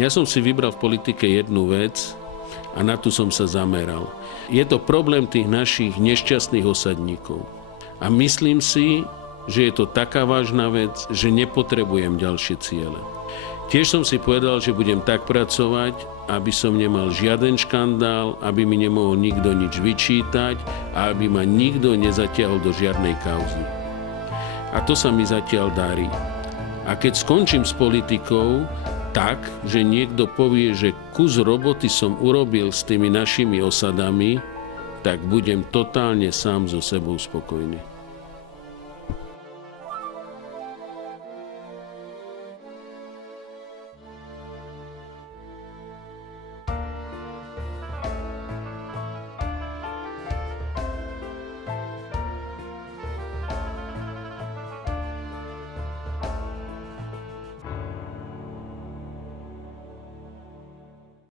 Ja som si vybral v politike jednu vec a na tú som sa zameral. Je to problém tých našich nešťastných osadníkov. A myslím si, že je to taká vážna vec, že nepotrebujem ďalšie ciele. Tiež som si povedal, že budem tak pracovať, aby som nemal žiaden škandál, aby mi nemohol nikto nič vyčítať a aby ma nikto nezatiahol do žiadnej kauzy. A to sa mi zatiaľ darí. A keď skončím s politikou, tak, že niekto povie, že kus roboty som urobil s tými našimi osadami, tak budem totálne sám so sebou spokojný.